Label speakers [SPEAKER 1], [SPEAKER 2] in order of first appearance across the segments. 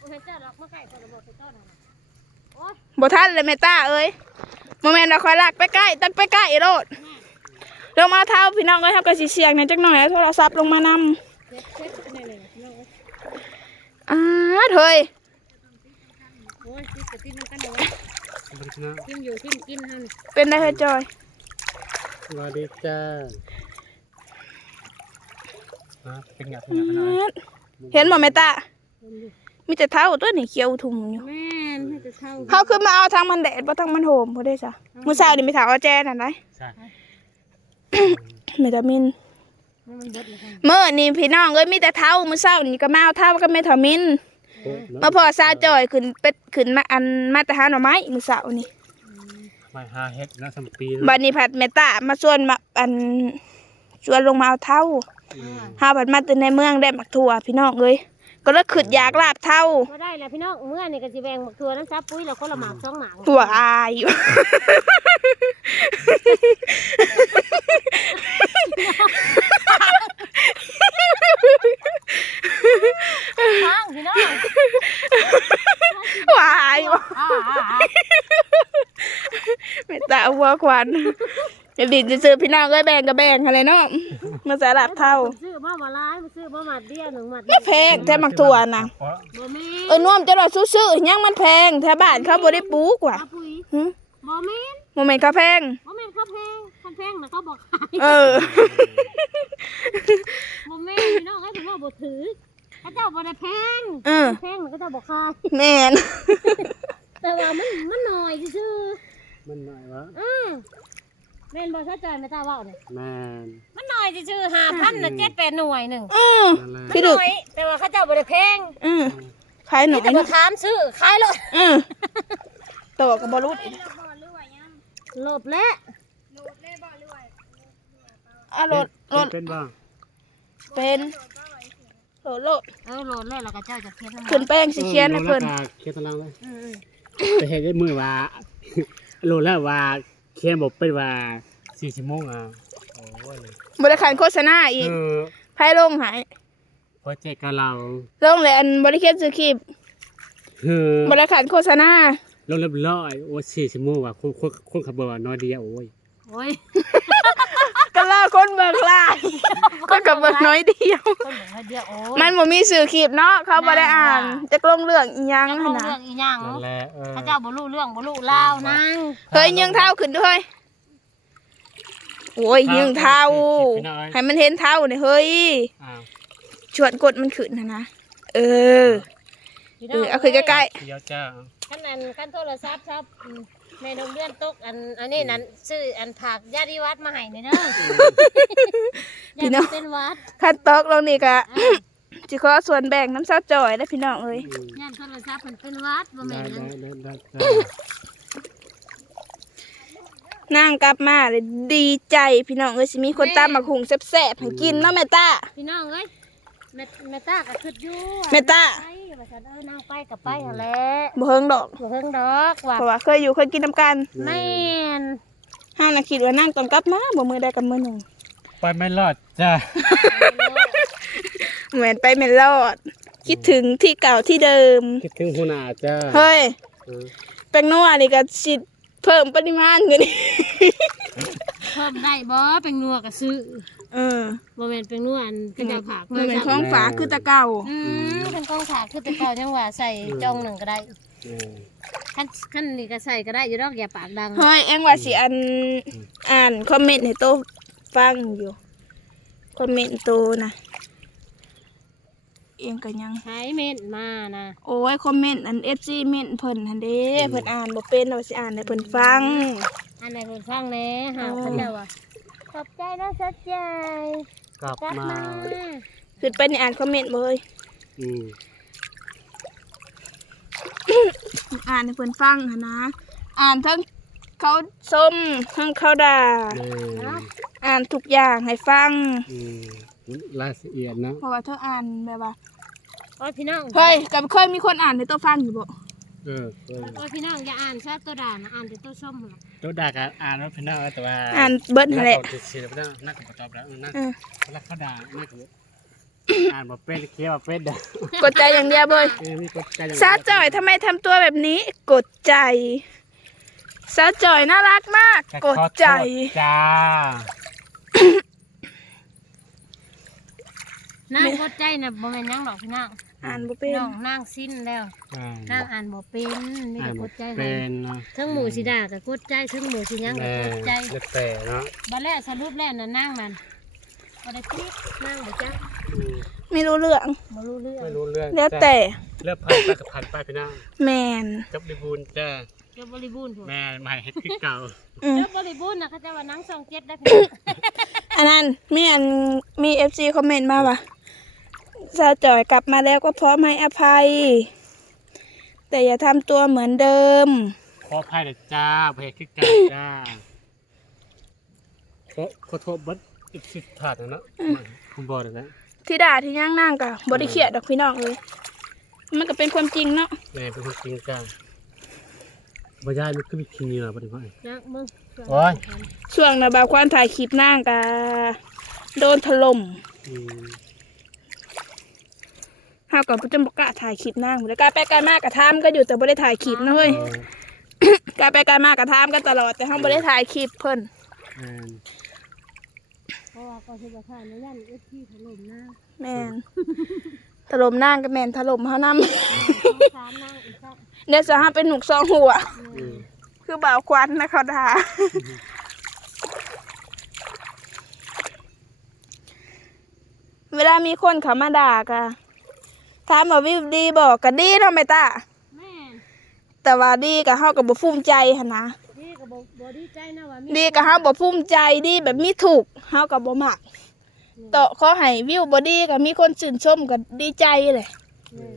[SPEAKER 1] บ่ทันเลยแม่ตาเอ้ยโมเมนต์เราคอยลากไปใกล้ตั้งไปใกล้โลดลงมาเท้าพี่น้องก็ทำกระสีเสียงเนี่ยจักหน่อยแล้วโทรศัพท์ลงมานำเถยเป็นได้เฮ้ยจอย
[SPEAKER 2] สวัสดีจ้าเป็นไง
[SPEAKER 1] เห็นบ่แม่ตามีแต่เท้าตัวนี่เขียวทุ่มอยู่เขาคือมาเอาทางมันแดดบ่ทางมันโหมพอได้จ้ะมื้อเช้านี่ไปถามเอาแจ้นั่นได้เมตามินเมื่อนี่พี่น้องเอ้ยมีแต่เท้ามื้อเช้านี่ก็มาเอาเท้ากับเมทามินมาพอซาจอยขึ้นมาอันมาแต่หาหน่อไม้มื้อเช้านี่
[SPEAKER 2] มาหาเฮ็ดนะ3 ปี
[SPEAKER 1] บัดนี้ผัดเมตามาชวนมาอันชวนลงมาเอาเท้าหาผัดมาตื่นในเมืองได้หมักถั่วพี่น้องเอ้ยก็เลยขึ้นอยากลาบเท้า
[SPEAKER 3] ก็ได้แล้วพี่น้องเมื่อนี่ก็สิแบ่งหมักถั่วนั้นซับปุ้ยแล้วคนละหมาก2 หมาก
[SPEAKER 1] ถั่วอายอยู่
[SPEAKER 3] ฟังพี่น้อง
[SPEAKER 1] วายไม่ตาวัวควันจะดินจะซื้อพี่น้องก็แบ่งกับแบ่งอะไรเนาะมาใส่ลาบเท้า
[SPEAKER 3] ซื้อมาร้ายซื้อมาหมัดเดียว1 หมัด
[SPEAKER 1] ไม่แพงแท้หมักถั่วนะน่วมจะเราซื้อยังมันแพงแถวบ้านเขาบ่ได้ปลูกว่ะ
[SPEAKER 3] โมเมนต์
[SPEAKER 1] เขาแพง
[SPEAKER 3] โมเมนต์เขาแพงนะเขาบอกขายโมเมนต์พี่น้องให้ผมว่าบ่ถือเขาเจ้าบ่ได้แพงนะเขาเจ้าบอกขาย
[SPEAKER 1] แม่น
[SPEAKER 3] แต่ว่ามันหน่อยซื่อ
[SPEAKER 2] มันหน่อยวะ
[SPEAKER 3] แม่นบ่เข้าใจไม่ตาว่าเนี่ย
[SPEAKER 2] แม่น
[SPEAKER 3] มันหน่อยซื่อ5,000น่ะ7-8 หน่วยนึง
[SPEAKER 1] พี่ดุ
[SPEAKER 3] แต่ว่าเขาเจ้าบ่ได้แพง
[SPEAKER 1] ขายหน่อย
[SPEAKER 3] แต่บ่ถามซื้อขายเลย
[SPEAKER 1] ตัวก็บ่รู้
[SPEAKER 3] หลบแล้ว
[SPEAKER 1] โหลด
[SPEAKER 2] เป็นบ้าง
[SPEAKER 1] เป็นโหลด
[SPEAKER 3] โหลดแล้วแล้วก็เจ้าจะเขียน
[SPEAKER 1] ขึ้นแป้งสิเขียนให้เพิ่น
[SPEAKER 2] เขียนตารางเลยจะเห็นได้มือว่าโหลดแล้วว่าเขียนบอกเป็นว่า4 ชั่วโมงโอ้ย
[SPEAKER 1] บริการโฆษณาอีกไพ่ลงหาย
[SPEAKER 2] โปรเจกต์กับเรา
[SPEAKER 1] ลงเลยอันบริการซื้อคลิปบริการโฆษณา
[SPEAKER 2] ลงเรียบร้อยโอ้4 ชั่วโมงว่ะคนขับว่าน้อยเดียวโอ้ย
[SPEAKER 1] ก็ล่าคนเบิกลายคนกับเบิกน้อยเดียวมันบ่มีสื่อคลิปเนาะเขาบ่ได้อ่านจะลงเรื่องอีหยัง
[SPEAKER 3] นะเรื่องอีหยังเขาเจ้าบ่รู้เรื่องบ่รู้ราวนั่ง
[SPEAKER 1] เฮ้ยยิงเท้าขึ้นด้วยโอ้ยยิงเท้าให้มันเห็นเท้าเนี่ยเฮ้ยชวนกดมันขึ้นนะเอาขึ้นใกล้
[SPEAKER 2] ๆเดี๋ยวจ้า
[SPEAKER 3] ขั้นโทรศัพท์ครับในโรงเรียนตกอันนี้นั้นซื้ออันผักญาติวัดมาให้เนี่ยเนาะ
[SPEAKER 1] พี่น้อง
[SPEAKER 3] เป็นวัด
[SPEAKER 1] ขั้นตกลงนี่กะจิขอส่วนแบ่งน้ำเศร้าจ่อยได้พี่น้องเอ้ย
[SPEAKER 3] ญาติโทรศัพท์มันเป็นวัดบ่แม่น
[SPEAKER 1] นั่งกลับมาเลยดีใจพี่น้องเอ้ยสิมีคนตามมาหุงแซ่บๆให้กินเนาะแม่ตา
[SPEAKER 3] พี่น้องเอ้ยแม่ตาก็คิดอยู่
[SPEAKER 1] แม่ตา
[SPEAKER 3] นั่งไปกับไปหาแล้ว
[SPEAKER 1] บ่เฮิงดอก
[SPEAKER 3] ว่ะ
[SPEAKER 1] เพราะว่าเคยกินน้ำกัน
[SPEAKER 3] แม่น
[SPEAKER 1] ห้านาทีว่านั่งตอนกลับมาบ่มือได้กับมือหนึ่ง
[SPEAKER 2] ไปไม่รอดจ้า
[SPEAKER 1] เหมือนไปไม่รอดคิดถึงที่เก่าที่เดิม
[SPEAKER 2] คิดถึงหัวหน้าจ้า
[SPEAKER 1] เฮ้ยแป้งนัวนี่ก็สิเพิ่มปริมาณเงิน
[SPEAKER 3] เพิ่มได้บ่แป้งนัวก็ซื้อบ่แม่นเป็นนวลเป็นกระผาก
[SPEAKER 1] บ่แม่นของฝาคือตะเก่า
[SPEAKER 3] เป็นของฝาคือตะเก่าจังว่าใส่จอง1ก็ได้ขั้นนี่ก็ใส่ก็ได้อยู่ดอกอย่าปากดัง
[SPEAKER 1] เฮ้ยเอ็งว่าสิอ่านคอมเมนต์ให้โตฟังอยู่คอมเมนต์โตนะเอ็งก็ยัง
[SPEAKER 3] ใช้เมนมานะ
[SPEAKER 1] โอ้ยคอมเมนต์FC เมนเพิ่นหั่นเด้เพิ่นอ่านบ่เป็นเราสิอ่านให้เพิ่นฟัง
[SPEAKER 3] อ่านให้เพิ่นฟังแหน่หาเพิ่นแล้วว่าขอบใจนะสัจใจ
[SPEAKER 2] กลับมา
[SPEAKER 1] ขึ้นไปในอ่านคอมเมนต์เลยอ่านให้เพื่อนฟังนะอ่านทั้งเขาส้มทั้งเขาด่าอ่านทุกอย่างให้ฟัง
[SPEAKER 2] รายละเอียดนะ
[SPEAKER 1] เพราะว่าเธออ่านแบบว่า
[SPEAKER 3] พี่น้อง
[SPEAKER 1] เฮ้ยกับเคยมีคนอ่านในตัวฟังอยู่บ่
[SPEAKER 3] พี่น้องอย่าอ่านซะตัวด่านะอ่านแต่ตัวส้มหรอ
[SPEAKER 2] ตัวด่าก็อ่านว่าพี่น้องแต่ว่า
[SPEAKER 1] อ่านเบิ้ลอะไร
[SPEAKER 2] เสียแล้วพี่น้องน่ากับตอบแล้วน่าแล้วเขาด่าน่ากับอ่านบ่เป็นเขียนบ่เป็นเด้อก
[SPEAKER 1] ดใจอย่างเดียวเบย
[SPEAKER 2] มีกดใจอย่าง
[SPEAKER 1] สาวจอยทำไมทำตัวแบบนี้ กดใจสาวจอยน่ารักมาก กดใจ
[SPEAKER 2] จ้า
[SPEAKER 3] นางกดใจน่ะบ่แม่นหยังหรอกพี่นาง
[SPEAKER 1] อ่านบ่เป็
[SPEAKER 3] พี่
[SPEAKER 1] น
[SPEAKER 3] น้องนางสิ้นแล้วนางอ่านบ่เป็นมี
[SPEAKER 2] อ่า
[SPEAKER 3] แต่
[SPEAKER 2] น
[SPEAKER 3] ก
[SPEAKER 2] บ่
[SPEAKER 3] ดใจให้
[SPEAKER 2] เป็นเนาะ
[SPEAKER 3] ทั้งหมู่สิด่าก็กดใจทั้งหมู่สิหยังก็กดใจ
[SPEAKER 2] แล้วแต่เนาะ
[SPEAKER 3] บัดแล้วสรุปแล้วน่ะนางนั่นบ่ได้คิดนางบ่จัก
[SPEAKER 2] อืม
[SPEAKER 1] ไม่รู้เรื่อง
[SPEAKER 3] บ่รู้เรื่อง
[SPEAKER 2] ไม่รู้เรื่อง
[SPEAKER 1] แล้วแต่
[SPEAKER 2] เลือกผ่านไปกับผ่านไปพี่น้อง
[SPEAKER 1] แมน
[SPEAKER 2] จบดีบูนจ้า
[SPEAKER 3] เจ้าบริบูรณ์พุ่น
[SPEAKER 2] แม่มาเฮ็ดคือเก่า
[SPEAKER 1] อืม
[SPEAKER 3] เจ้าบริบูรณ์น่ะเขาจะว่าหนังช่อง7ได้พี่น้อง
[SPEAKER 1] อันนั้นมีFC คอมเมนต์มาว่าสาวจอยกลับมาแล้วก็พร้อมให้อภัย แต่อย่าทำตัวเหมือนเดิม
[SPEAKER 2] ขออภัยเด้อจ้าไปเฮ็ดคือเก่าจ้าขอโทษเบัดอีกสิถาดเนาะผมบอกเลยนะ
[SPEAKER 1] ที่ด่าที่ย่างนั่งกับบริเขียดดอกพี่น้องเลยมันก็เป็นความจริงเนาะ
[SPEAKER 2] แม่เป็นคนจริงจ้าบ่ยายมันก็มีขี้เหงื่อบ่ได้ว่า
[SPEAKER 3] นะมึง
[SPEAKER 2] โอ้ย
[SPEAKER 1] ช่วงนะบ่าวควานถ่ายคลิปนั่งกับโดนถล่ม
[SPEAKER 2] อืม
[SPEAKER 1] ห้าวกับพุทธมกะถ่ายคลิปนั่งแล้วกายไปกายมากกระทำก็อยู่แต่ไม่ได้ถ่ายคลิปนะเฮ้ยกายไปกายมากกระทำกันตลอดแต่ห้องไม่ได้ถ่ายคลิปเพิ่น
[SPEAKER 2] แม่น
[SPEAKER 3] เพราะว่าก็สิบ่ทานในย่านเอฟซีถล่มนะ
[SPEAKER 1] แมนถล่มนั่งกับแมนถล่มเขานำ
[SPEAKER 3] สามนางอีกครับ
[SPEAKER 1] เดี๋ยวจะห้าเป็นหนุกซองหัว
[SPEAKER 2] อืม
[SPEAKER 1] คือบ่าวควันนะเขาด่าเวลามีคนเขามาด่ากะถามว่าวิวดีบอกก็ดีเนาะแม่ตา
[SPEAKER 3] แม่น
[SPEAKER 1] แต่ว่าดีกับเฮากับบ่ภูมิใจหั่นนะ
[SPEAKER 3] นี่ก็บ่ดีใจนะว่ามี
[SPEAKER 1] ดีกับเฮาบ่ภูมิใจดีแบบมีถูกเฮากับบ่มักต่อขอให้วิวบ่ดีก็มีคนชื่นชมก็ดีใจเลย
[SPEAKER 3] แม่น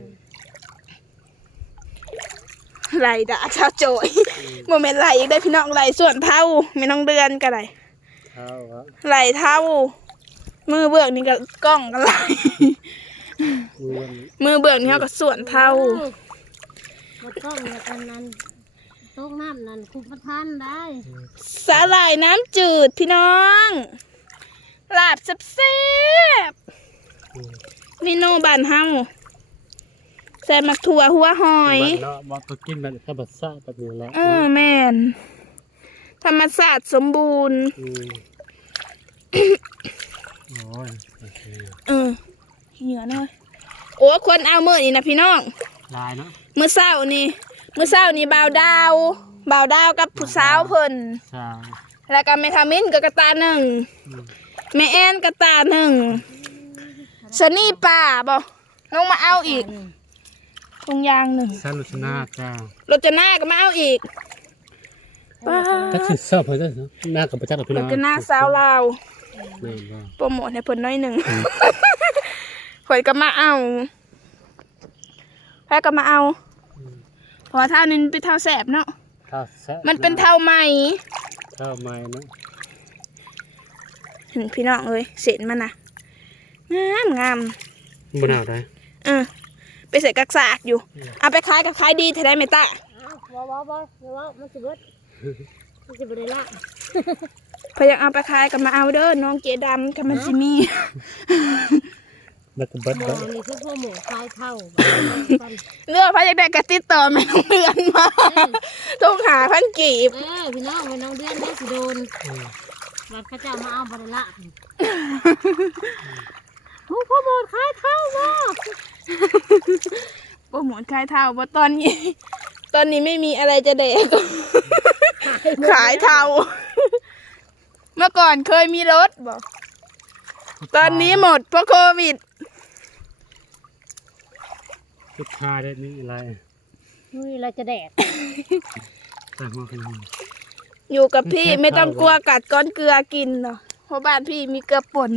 [SPEAKER 1] ไหลด่าชาวโจยบ่แม่นไหลอีกได้อพี่น้องไหลส่วนเท่าแม่น้องเดือนก็ได้
[SPEAKER 2] เท่าครับ
[SPEAKER 1] ไหลเท่า มือเบื้องนี่ก็กล้องก็ไหล
[SPEAKER 2] มือวัน
[SPEAKER 1] มือเบื้องนี่เฮาก็ส่วนเท่า
[SPEAKER 3] บ่ต้องเนี่ยอันนั้นตกน้ำนั่นคุบประทานได้
[SPEAKER 1] สาหร่ายน้ำจืดพี่น้องลาบแซ่บๆเมนูบ้านเฮาใส่มักถั่วหัวหอย
[SPEAKER 2] เนาะบ่ต้องกินแบบธรรมชาติแบบนี้แหละ
[SPEAKER 1] แม่นธรรมศาสตร์สมบูรณ์
[SPEAKER 2] อืมโอ้ยโอเค
[SPEAKER 1] เหงื่อหน่อยโอ้คนเอามือนี่นะพี่น้อง
[SPEAKER 2] ลายเนาะ
[SPEAKER 1] มื้อเช้านี่บ่าวดาวกับผู้สาวเพิ่น
[SPEAKER 2] ใช่
[SPEAKER 1] แล้วก็แม่ทามินกับกระตาหนึ่ง
[SPEAKER 2] อืม
[SPEAKER 1] แม่แอนกระตาหนึ่งสนี่ป่าบ่ลงมาเอาอีกตรงยางหนึ่ง
[SPEAKER 2] สรุปชนะจ้าร
[SPEAKER 1] ถจะหน้าก็มาเอาอีกป้า
[SPEAKER 2] ถ้าคือชอบเพิ่นเนาะหน้ากับประจักษ์กับพี่
[SPEAKER 1] ร
[SPEAKER 2] น้
[SPEAKER 1] ถ
[SPEAKER 2] อง
[SPEAKER 1] จะหน้าสาวลาว
[SPEAKER 2] แม่นบ่
[SPEAKER 1] โปรโมทให้เพิ่นน้อยหนึ่งข่อยก็มาเอาแพ้ก็มาเอาเพอเท่านี้เป็นเท่าแสบเนาะ
[SPEAKER 2] ข้าวแซ่บ
[SPEAKER 1] มันเป็นเท่าใหม่
[SPEAKER 2] ข้าวใหม่เนาะ
[SPEAKER 1] เห็นพี่น้องเอ้ยเศษมันนะงาม
[SPEAKER 2] บ่น่าได้
[SPEAKER 1] ไปใส่กักสากอยู่ เอาไปขายกับขายดีเท่าไรไหมตา
[SPEAKER 3] อ้าวบ่มันสิเบิดมันสิบ่ได้ละ
[SPEAKER 1] พยายามเอาไปขายกับมาเอาเด้อน้องเจดำกับมันจิมี
[SPEAKER 2] แล้วก็เบิด
[SPEAKER 3] หมอ
[SPEAKER 2] เบิด
[SPEAKER 3] นี่คือพวกหมูคลายเท่า
[SPEAKER 1] เลือกพยายามได้กระติดต่อแม่น้องเดือนมาต้องหาพันกีบ
[SPEAKER 3] พี่น้องแม่น้องเดือนได้สิโดนบัดเขาจะมาเอาบ่ได้ละหมูพ่อหมูคลายเท่าบ่
[SPEAKER 1] โปรโมทขายเท่าว่าตอนนี้ไม่มีอะไรจะเด็ก ขายเท่า เมื่อก่อนเคยมีรถบอกตอนนี้หมดเพราะโควิด
[SPEAKER 2] สุดท้ายได้นี่อะไร
[SPEAKER 3] นี่เราจะแดก
[SPEAKER 2] ใส่หัวกันนี่
[SPEAKER 1] อยู่กับพี่ไม่ต้องกลัวกัดก้อนเกลือกินหรอกเพราะบ้านพี่มีเกลือป่น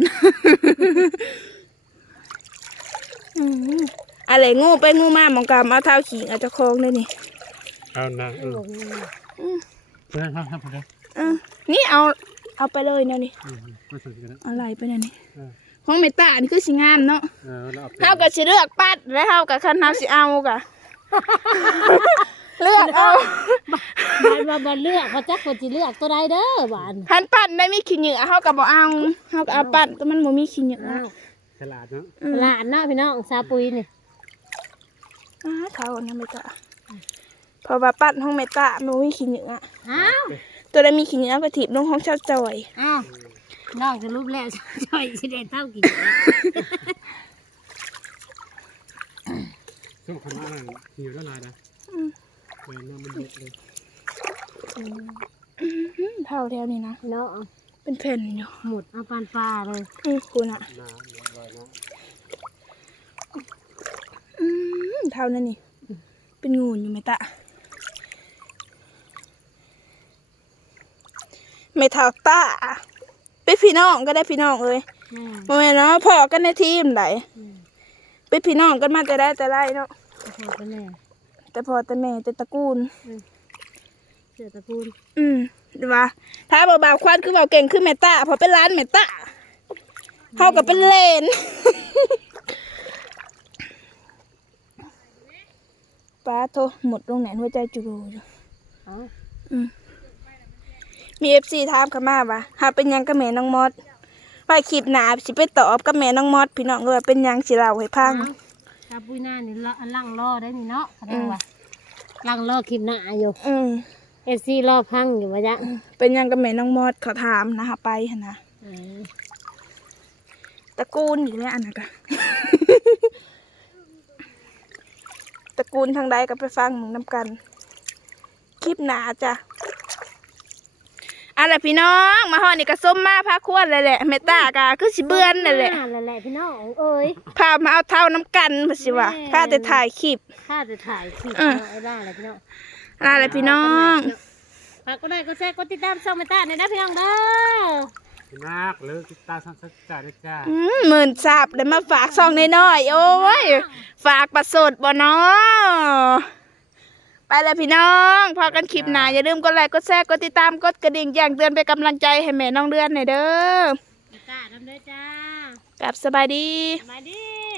[SPEAKER 1] อะไรงูไปงูมามองกามเอาเท้าขิงเอาจะคลองเลยนี่
[SPEAKER 2] เอานะเพื่อนครับผมเลย
[SPEAKER 1] นี่เอาไปเลยนะนี่
[SPEAKER 2] ไม่สนใจกัน
[SPEAKER 1] เอาไหลไปนะนี่ของเมตานี่คือสิงามเนาะ
[SPEAKER 2] เรา
[SPEAKER 1] เฮาก็สิเลือกปัดแล้วเฮาก็คันเฮาสิเอากะ เลือกเอา
[SPEAKER 3] บ้านเลือกเขาจักคนสิเลือกตัวใดเด้อบ้าน
[SPEAKER 1] คันปั้นได้มีขี้เหงื่อเฮาก็บ่เอาเฮาก็เอาปั้นแต่มันบ่มีขี้เหงื่อ
[SPEAKER 3] อ้าว
[SPEAKER 2] ฉลาดเนาะ
[SPEAKER 3] หลานเนาะพี่น้องซาปุยนี่
[SPEAKER 1] เท่านะเมตาเพอว่าปั้นห้องเมตามันมีขี้เหนือ
[SPEAKER 3] อ้าว
[SPEAKER 1] ตัวได้มีขี้เหนือก็ถีบลงห้องเช่าจอย
[SPEAKER 3] อ้าวน้องจะรูปแล้วช่วยสิได้เท่ากี่
[SPEAKER 2] ช่วงคำว่าอะไรหิวละลายนะเออน้ำมันเยอะเลย
[SPEAKER 1] เท่าแล้วนี่นะ
[SPEAKER 3] เนาะ
[SPEAKER 1] เป็นแผ่นอยู่
[SPEAKER 3] หมุดเอาปานปลาเลย
[SPEAKER 1] คุณอะ
[SPEAKER 2] น้ำลอยน้ำ
[SPEAKER 1] เท่านั้นนี่เป็นงูอยู่เมตาไม่เท่าตาเป็นพี่น้องก็ได้พี่น้องเลย
[SPEAKER 3] แม่
[SPEAKER 1] โมเมนเนาะพ่อกันในทีมไหนเป็นพี่น้องกันมาแต่ได้แต่ไรเนาะ
[SPEAKER 3] ขอไปแม่
[SPEAKER 1] แต่พ่อแต่แม่แต่ตระกูล
[SPEAKER 3] เสือตะปูน
[SPEAKER 1] ดีว่าถ้าเบาๆควันคือเบาเก่งคือเมตาพอเป็นร้านเมตาเขากับเป็นเลน ป้าโทรหมดลงไหนหัวใจจุกอยู่
[SPEAKER 3] เอา
[SPEAKER 1] มีFC ถามเข้ามาว่าหาเป็นหยังกับแม่น้องมอดว่าคลิปหน้าสิไปตอบกับแม่น้องมอดพี่น้องก็ว่าเป็นหยังสิเล่าให้ฟัง
[SPEAKER 3] ซาปุยหน้านี่ลังล่อได้นี่เนาะแสดงว่าลังล่อคลิปหน้าอยู่ เอซี่ล่อพังอยู่วะจ๊ะ
[SPEAKER 1] เป็นหยังกับแม่น้องมอดเขาถามนะคะไปหั่นนะตระกูลอยู่เนี่ยอันนั้นก็ ตระกูลทางใดก็ไปฟังมึงน้ำกัน คลิปหน้าจ้ะอะไรพี่น้องมาฮอดนี่ก็ส้มมาพาควรเลยแหละเมตากะคือสิเบือนนั่นแหละ
[SPEAKER 3] นั่นแหละพี่น้องเอ้ย
[SPEAKER 1] พามาเอาเท่าน้ำกันมาสิวะพาแต่ถ่ายคลิป
[SPEAKER 3] ข้าจะถ่ายคลิปไอ้บ้าอะไรพี่น้อง
[SPEAKER 1] อะไรพี่น้อง
[SPEAKER 3] ฝากก็ได้ก็แชร์ก็ติดตามช่องเมตาในนะพี่น้องเด้อ
[SPEAKER 2] มากเลยติดตาสักจ่าได้จ้า
[SPEAKER 1] 10,000 แล้วมาฝากซองน้อยๆโอ้ยฝากประสดบ่เนาะไปแล้วพี่น้องพอกันคลิปหน้าอย่าลืมกดไลค์กดแชร์กดติดตามกดกระดิ่งแจ้งเตือนเป็นกำลังใจให้แม่น้องเดือนหน่อยเด้อ
[SPEAKER 3] เมตาทำด้วยจ้า
[SPEAKER 1] กับสบายดี
[SPEAKER 3] มาดิ